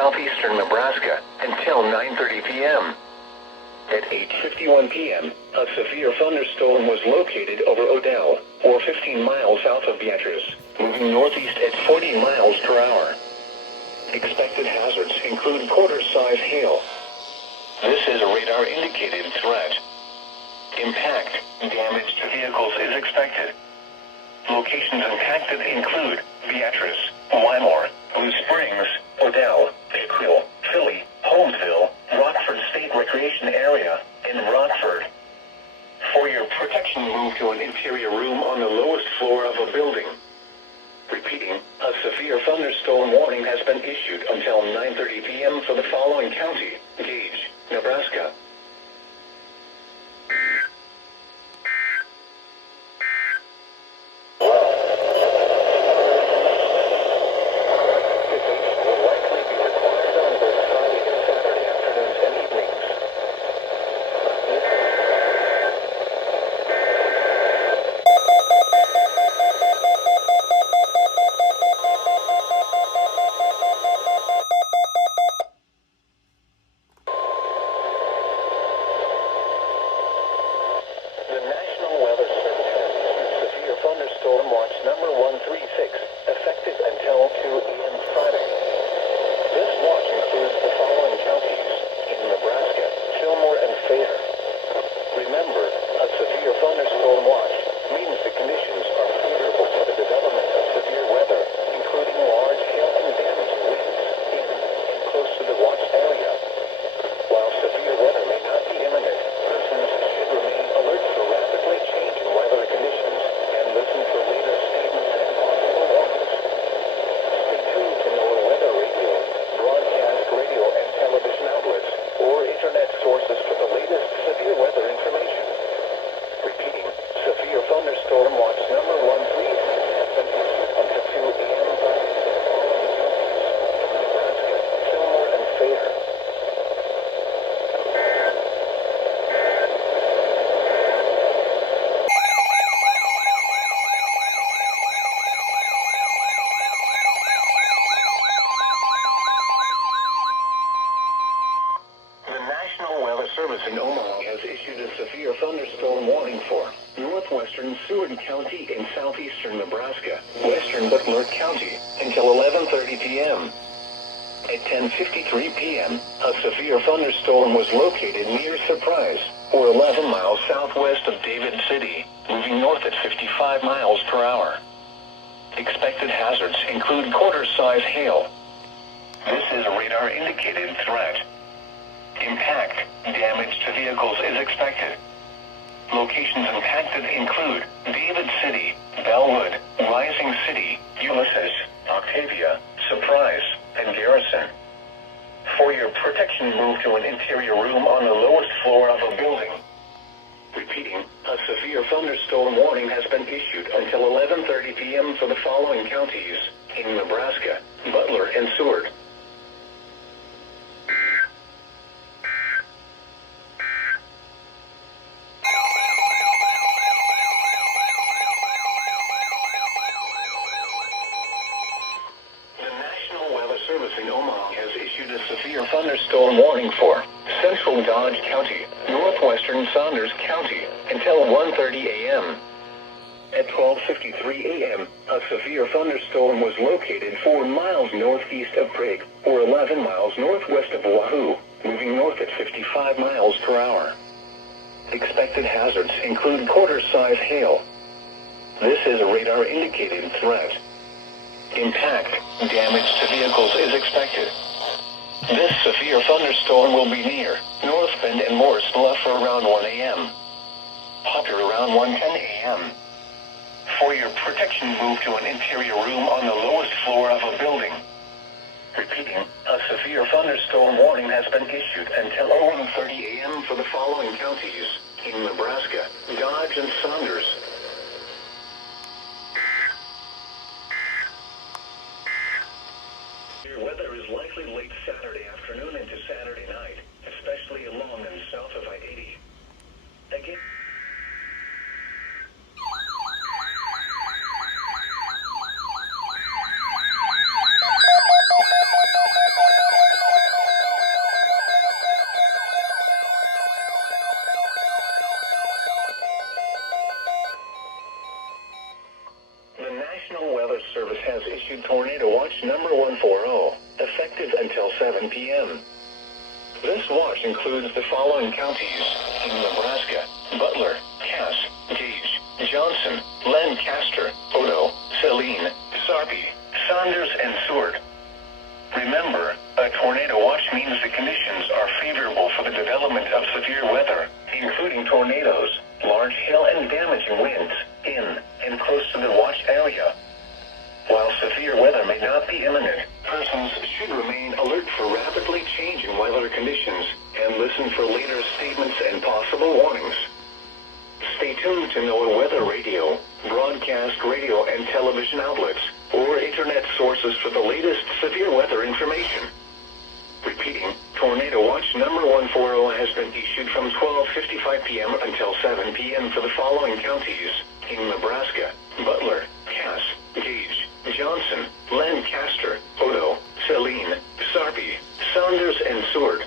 southeastern Nebraska until 9:30 p.m. At 8:51 p.m., a severe thunderstorm was located over Odell, or 15 miles south of Beatrice, moving northeast at 40 miles per hour. Expected hazards include quarter-size hail. This is a radar-indicated threat. Impact damage to vehicles is expected. Locations impacted include Beatrice, Wymore, Blue Springs, Odell, Pickrell, Philly, Holmesville, Rockford State Recreation Area, and Rockford. For your protection, move to an interior room on the lowest floor of a building. Repeating, a severe thunderstorm warning has been issued until 9:30 p.m. for the following county: Gage, Nebraska. Thunderstorm watch number 136, effective until 2 a.m. Friday. This watch includes the following counties in Nebraska: Fillmore and Fair. Remember, a severe thunderstorm watch means the conditions are favorable for the development of severe weather, including large hail and damaging winds in and close to the watch area. While severe weather may not be imminent, persons should remain alert for rapidly changing weather conditions and listen for latest statements and possible warnings. Stay tuned to NOAA weather radio, broadcast radio and television outlets, or internet sources for the latest severe weather information. Repeating, severe thunderstorm watch number 136 until 2 a.m. Friday for the following counties in Nebraska, Fillmore and Fair. Service in Omaha has issued a severe thunderstorm warning for northwestern Seward County in southeastern Nebraska, western Butler County, until 11:30 p.m. At 10:53 p.m., a severe thunderstorm was located near Surprise, or 11 miles southwest of David City, moving north at 55 miles per hour. Expected hazards include quarter-size hail. This is a radar-indicated threat. Impact damage to vehicles is expected. Locations impacted include David City, Bellwood, Rising City, Ulysses, Octavia, Surprise, and Garrison. For your protection, move to an interior room on the lowest floor of a building. Repeating, a severe thunderstorm warning has been issued until 11:30 p.m. for the following counties in Nebraska: Butler and Seward. Service in Omaha has issued a severe thunderstorm warning for central Dodge County, northwestern Saunders County, until 1:30 a.m. At 12:53 a.m., a severe thunderstorm was located 4 miles northeast of Prague, or 11 miles northwest of Wahoo, moving north at 55 miles per hour. Expected hazards include quarter-size hail. This is a radar-indicated threat. Impact damage to vehicles is expected. This severe thunderstorm will be near North Bend and Morris Bluff for around 1 a.m. Popular around 1:10 a.m. For your protection, move to an interior room on the lowest floor of a building. Repeating, a severe thunderstorm warning has been issued until 1:30 a.m. for the following counties in Nebraska: Dodge and Saunders. Your weather is likely late Saturday afternoon into Saturday night, especially along and south of I-80. Again. until 7 p.m. This watch includes the following counties in Nebraska: Butler, Cass, Gage, Johnson, Lancaster, Odo, Saline, Sarpy, Saunders, and Seward. Remember, a tornado watch means the conditions are favorable for the development of severe weather, including tornadoes, large hail and damaging winds, in and close to the watch area. While severe weather may not be imminent, persons should remain alert for rapidly changing weather conditions and listen for later statements and possible warnings. Stay tuned to NOAA weather radio, broadcast radio and television outlets, or internet sources for the latest severe weather information. Repeating, Tornado Watch number 140 has been issued from 12:55 p.m. until 7 p.m. for the following counties in Nebraska: Butler, Cass, Gage, Johnson, Lancaster, Odo, Saline, Sarpy, Saunders, and Seward.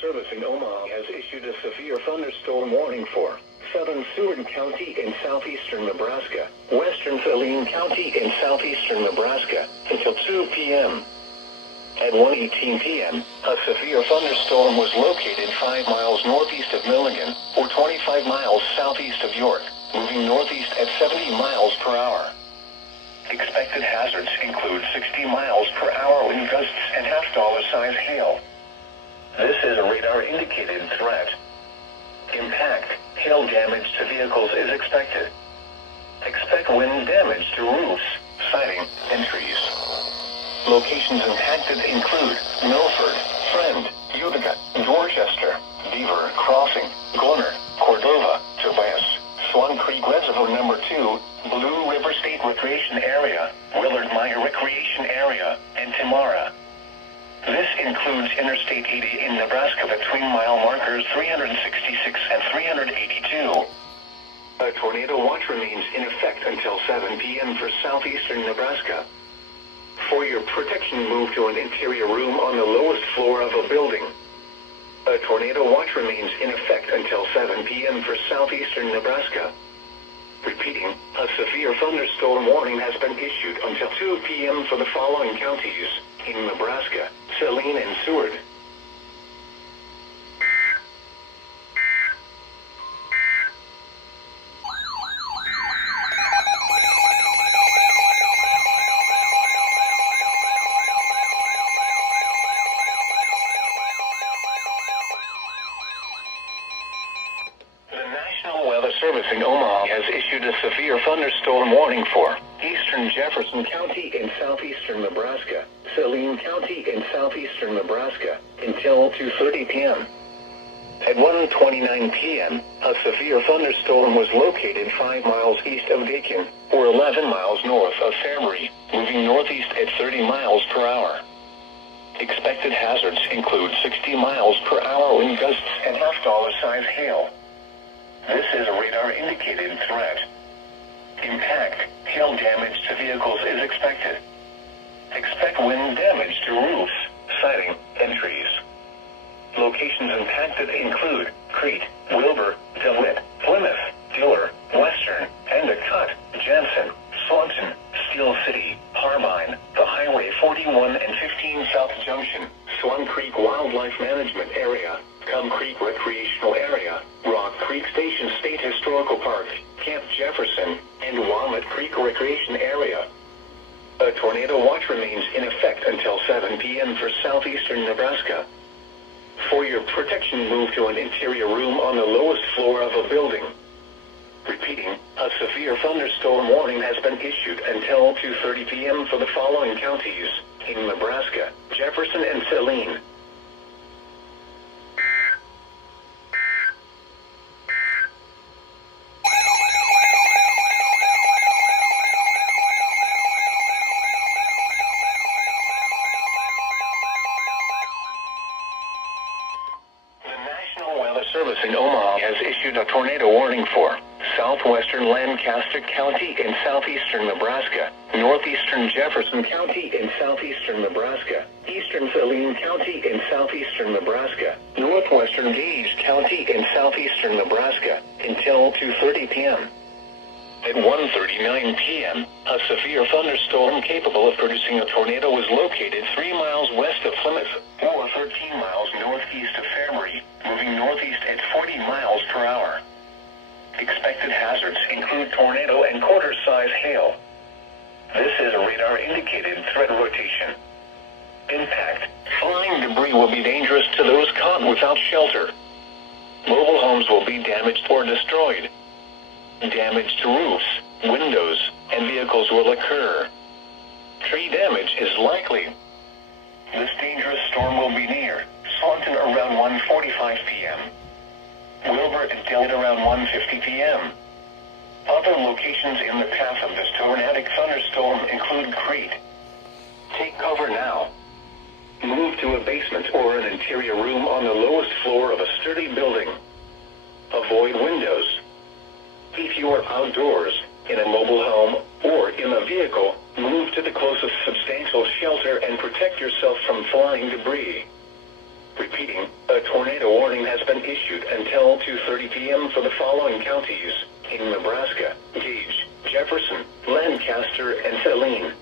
Service in Omaha has issued a severe thunderstorm warning for southern Seward County in southeastern Nebraska, western Saline County in southeastern Nebraska until 2 p.m. At 1:18 p.m., a severe thunderstorm was located 5 miles northeast of Milligan, or 25 miles southeast of York, moving northeast at 70 miles per hour. Expected hazards include 60 miles per hour wind gusts and half-dollar-size hail. This is a radar-indicated threat. Impact, hail damage to vehicles is expected. Expect wind damage to roofs, siding, and trees. Locations impacted include Milford, Friend, Utica, Dorchester, Beaver Crossing, Gunner, Cordova, Tobias, Swan Creek Reservoir number 2, Blue River State Recreation Area, Willard Meyer Recreation Area, and Tamara. This includes Interstate 80 in Nebraska between mile markers 366 and 382. A tornado watch remains in effect until 7 p.m. for southeastern Nebraska. For your protection, move to an interior room on the lowest floor of a building. A tornado watch remains in effect until 7 p.m. for southeastern Nebraska. Repeating, a severe thunderstorm warning has been issued until 2 p.m. for the following counties in Nebraska: Saline and Seward. Service in Omaha has issued a severe thunderstorm warning for eastern Jefferson County in southeastern Nebraska, Saline County in southeastern Nebraska until 2:30 p.m. At 1:29 p.m., a severe thunderstorm was located 5 miles east of Dakin, or 11 miles north of Fairbury, moving northeast at 30 miles per hour. Expected hazards include 60 miles per hour wind gusts and half-dollar-size hail. This is a radar-indicated threat. Impact, hail damage to vehicles is expected. Expect wind damage to roofs, siding, and trees. Locations impacted include Crete, Wilbur, DeWitt, Plymouth, Diller, Western, Endicott, Jensen, Swanson, Steel City, Harbine, the Highway 41 and 15 South Junction, Swan Creek Wildlife Management Area, Cub Creek Recreational Area, Rock Creek Station State Historical Park, Camp Jefferson, and Walnut Creek Recreation Area. A tornado watch remains in effect until 7 p.m. for southeastern Nebraska. For your protection, move to an interior room on the lowest floor of a building. Repeating, a severe thunderstorm warning has been issued until 2:30 p.m. for the following counties in Nebraska: Jefferson and Saline. Service in Omaha has issued a tornado warning for southwestern Lancaster County in southeastern Nebraska, northeastern Jefferson County in southeastern Nebraska, eastern Saline County in southeastern Nebraska, northwestern Gage County in southeastern Nebraska, until 2:30 p.m. At 1:39 p.m., a severe thunderstorm capable of producing a tornado was located 3 miles west of Plymouth, or 13 miles northeast of Fairbury, moving northeast at 40 miles per hour. Expected hazards include tornado and quarter-size hail. This is a radar-indicated threat rotation. Impact. Flying debris will be dangerous to those caught without shelter. Mobile homes will be damaged or destroyed. Damage to roofs, windows, and vehicles will occur. Tree damage is likely. This dangerous storm will be near Staunton around 1:45 p.m. Wilbur and Dillon around 1:50 p.m. Other locations in the path of this tornadic thunderstorm include Crete. Take cover now. Move to a basement or an interior room on the lowest floor of a sturdy building. Avoid windows. If you are outdoors, in a mobile home, or in a vehicle, move to the closest substantial shelter and protect yourself from flying debris. Repeating, a tornado warning has been issued until 2:30 p.m. for the following counties in Nebraska: Gage, Jefferson, Lancaster, and Saline.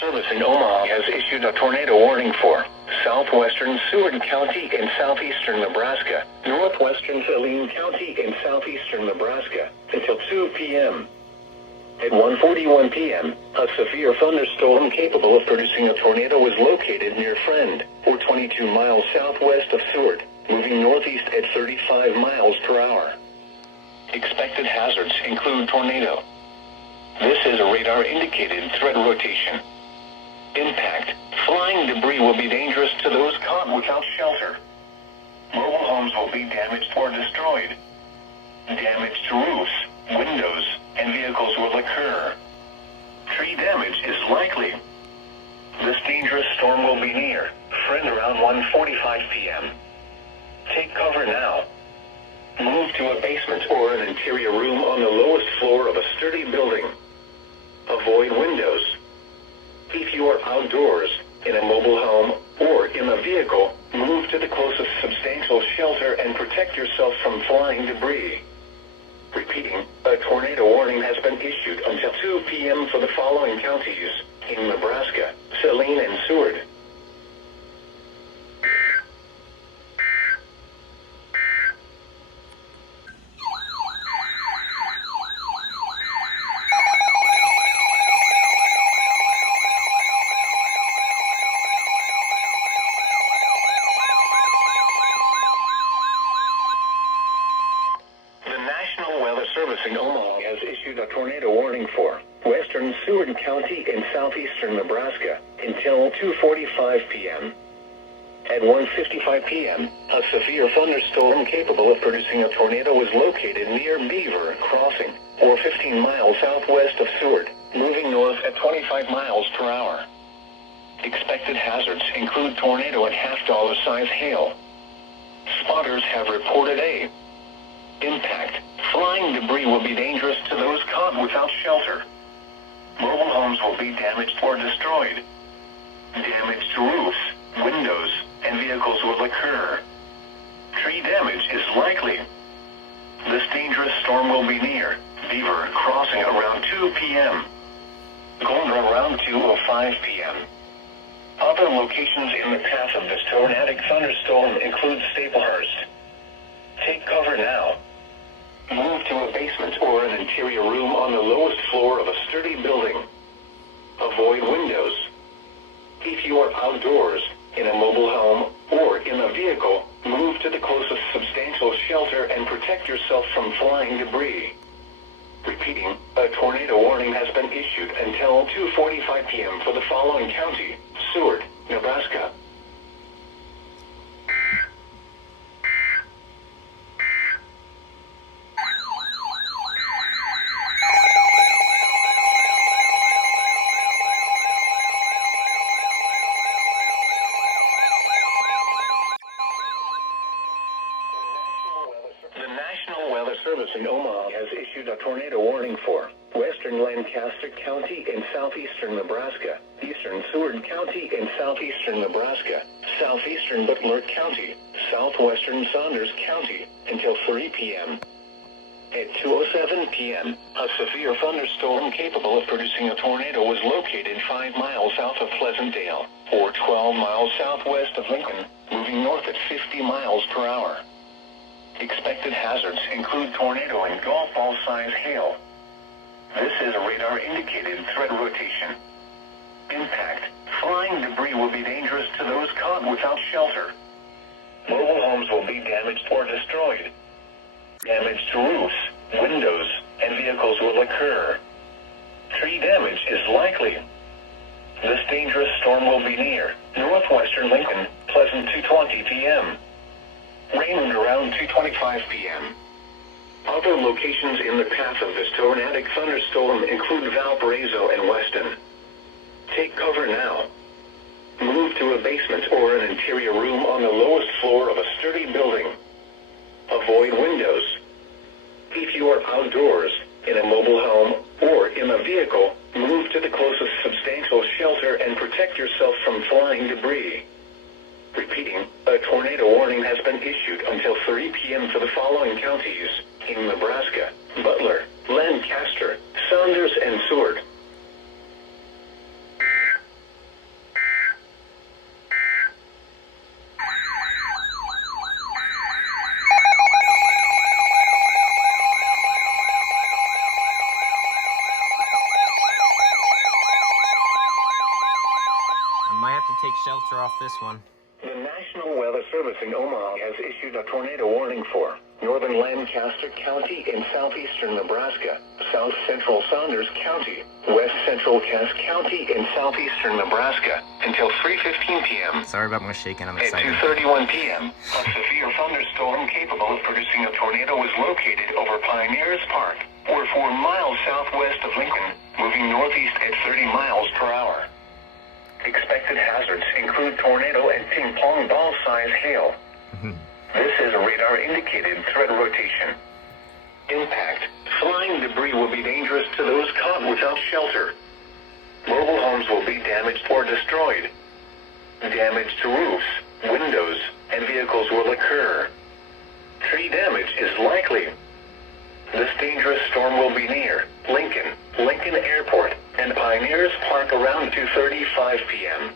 Service in Omaha has issued a tornado warning for southwestern Seward County in southeastern Nebraska, northwestern Saline County in southeastern Nebraska, until 2 p.m. At 1:41 p.m., a severe thunderstorm capable of producing a tornado was located near Friend, or 22 miles southwest of Seward, moving northeast at 35 miles per hour. Expected hazards include tornado. This is a radar-indicated threat rotation. Impact. Flying debris will be dangerous to those caught without shelter. Mobile homes will be damaged or destroyed. Damage to roofs, windows, and vehicles will occur. Tree damage is likely. This dangerous storm will be near Friend around 1:45 p.m. Take cover now. Move to a basement or an interior room on the lowest floor of a sturdy building. Avoid windows. If you are outdoors, in a mobile home, or in a vehicle, move to the closest substantial shelter and protect yourself from flying debris. Repeating, a tornado warning has been issued until 2 p.m. for the following counties in Nebraska: Saline and Seward. Service in Omaha has issued a tornado warning for western Seward County in southeastern Nebraska until 2:45 p.m. At 1:55 p.m., a severe thunderstorm capable of producing a tornado was located near Beaver Crossing, or 15 miles southwest of Seward, moving north at 25 miles per hour. Expected hazards include tornado and half-dollar size hail. Spotters have reported a impact. Flying debris will be dangerous to those caught without shelter. Mobile homes will be damaged or destroyed. Damage to roofs, windows, and vehicles will occur. Tree damage is likely. This dangerous storm will be near Beaver Crossing around 2 p.m. Golden around 2:05 p.m. Other locations in the path of this tornadic thunderstorm include Staplehurst. Take cover now. Move to a basement or an interior room on the lowest floor of a sturdy building. Avoid windows. If you are outdoors, in a mobile home, or in a vehicle, move to the closest substantial shelter and protect yourself from flying debris. Repeating, a tornado warning has been issued until 2:45 p.m. for the following county: Seward, Nebraska. issued a tornado warning for western Lancaster County in southeastern Nebraska, eastern Seward County in southeastern Nebraska, southeastern Butler County, southwestern Saunders County, until 3 p.m. At 2:07 p.m., a severe thunderstorm capable of producing a tornado was located 5 miles south of Pleasantdale, or 12 miles southwest of Lincoln, moving north at 50 miles per hour. Expected hazards include tornado and golf ball size hail. This is a radar-indicated threat rotation. Impact. Flying debris will be dangerous to those caught without shelter. Mobile homes will be damaged or destroyed. Damage to roofs, windows, and vehicles will occur. Tree damage is likely. This dangerous storm will be near northwestern Lincoln, pleasant 2:20 p.m. Rain around 2:25 p.m. Other locations in the path of this tornadic thunderstorm include Valparaiso and Weston. Take cover now. Move to a basement or an interior room on the lowest floor of a sturdy building. Avoid windows. If you are outdoors, in a mobile home, or in a vehicle, move to the closest substantial shelter and protect yourself from flying debris. Repeating, a tornado warning has been issued until 3 p.m. for the following counties in Nebraska: Butler, Lancaster, Saunders, and Seward. I might have to take shelter off this one. The National Weather Service in Omaha has issued a tornado warning for northern Lancaster County in southeastern Nebraska, south central Saunders County, west central Cass County in southeastern Nebraska, until 3:15 p.m. Sorry about my shaking, I'm At excited. 2:31 p.m., a severe thunderstorm capable of producing a tornado was located over Pioneers Park, or 4 miles southwest of Lincoln, moving northeast at 30 miles per hour. Expected hazards include tornado and ping-pong ball-size hail. This is a radar-indicated threat rotation. Impact. Flying debris will be dangerous to those caught without shelter. Mobile homes will be damaged or destroyed. Damage to roofs, windows, and vehicles will occur. Tree damage is likely. This dangerous storm will be near Lincoln, Lincoln Airport, and Pioneers Park around 2:35 p.m.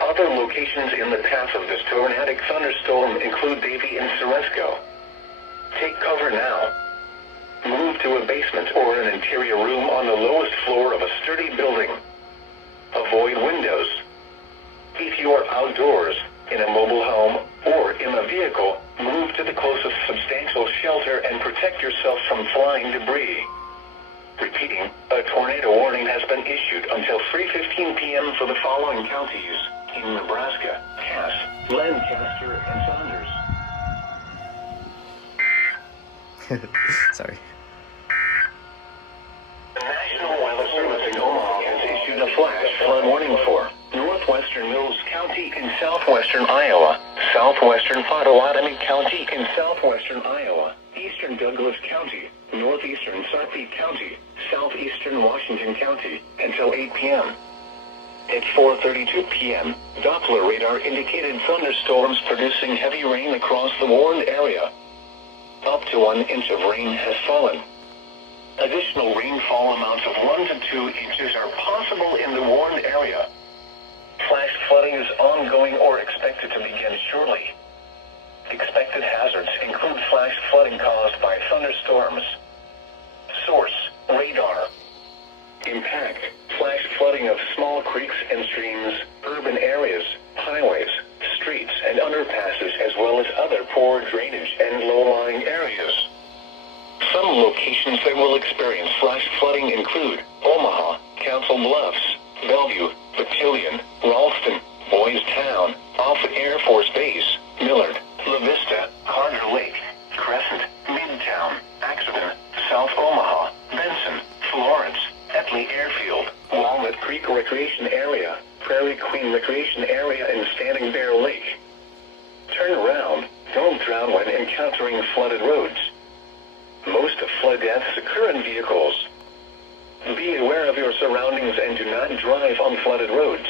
Other locations in the path of this tornadic thunderstorm include Davie and Ceresco. Take cover now. Move to a basement or an interior room on the lowest floor of a sturdy building. Avoid windows. If you are outdoors, in a mobile home, or in a vehicle, move to the closest substantial shelter and protect yourself from flying debris. Repeating, a tornado warning has been issued until 3:15 p.m. for the following counties in Nebraska: Cass, Lancaster, and Saunders. Sorry. The National Weather Service in Omaha has issued a flash flood warning for northwestern Mills County in southwestern Iowa, southwestern Pottawatomie County in southwestern Iowa, eastern Douglas County, northeastern Sarpy County, southeastern Washington County, until 8 p.m. At 4:32 p.m., Doppler radar indicated thunderstorms producing heavy rain across the warned area. Up to 1 inch of rain has fallen. Additional rainfall amounts of 1 to 2 inches are possible in the warned area. Flash flooding is ongoing or expected to begin shortly. Expected hazards include flash flooding caused by thunderstorms. Source: radar. Impact: flash flooding of small creeks and streams, urban areas, highways, streets, and underpasses, as well as other poor drainage and low-lying areas. Some locations that will experience flash flooding include Omaha, Council Bluffs, Bellevue, Battalion, Ralston, Boys Town, Offutt Air Force Base, Millard, La Vista, Carter Lake, Crescent, Midtown, Accident, South Omaha, Benson, Florence, Etley Airfield, Walnut Creek Recreation Area, Prairie Queen Recreation Area, and Standing Bear Lake. Turn around. Don't drown when encountering flooded roads. Most flood deaths occur in vehicles. Be aware of your surroundings and do not drive on flooded roads.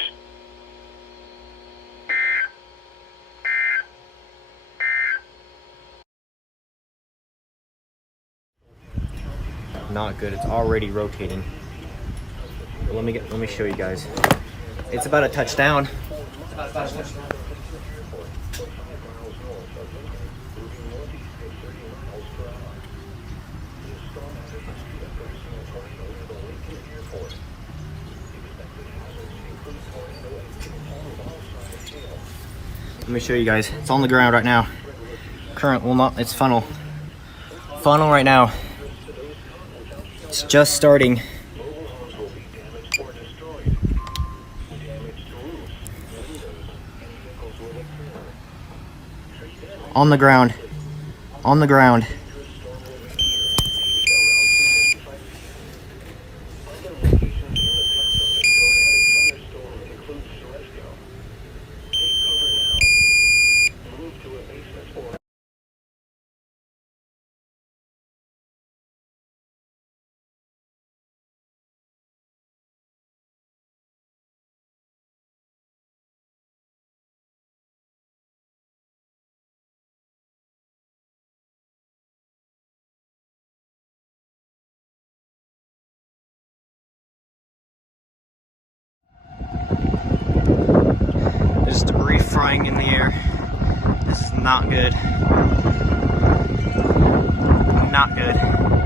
Not good. It's already rotating. But let me show you guys. It's about a touchdown. Let me show you guys. It's on the ground right now. Current will not, it's funnel. Funnel right now. It's just starting. On the ground. On the ground. There's debris flying in the air. This is not good. Not good.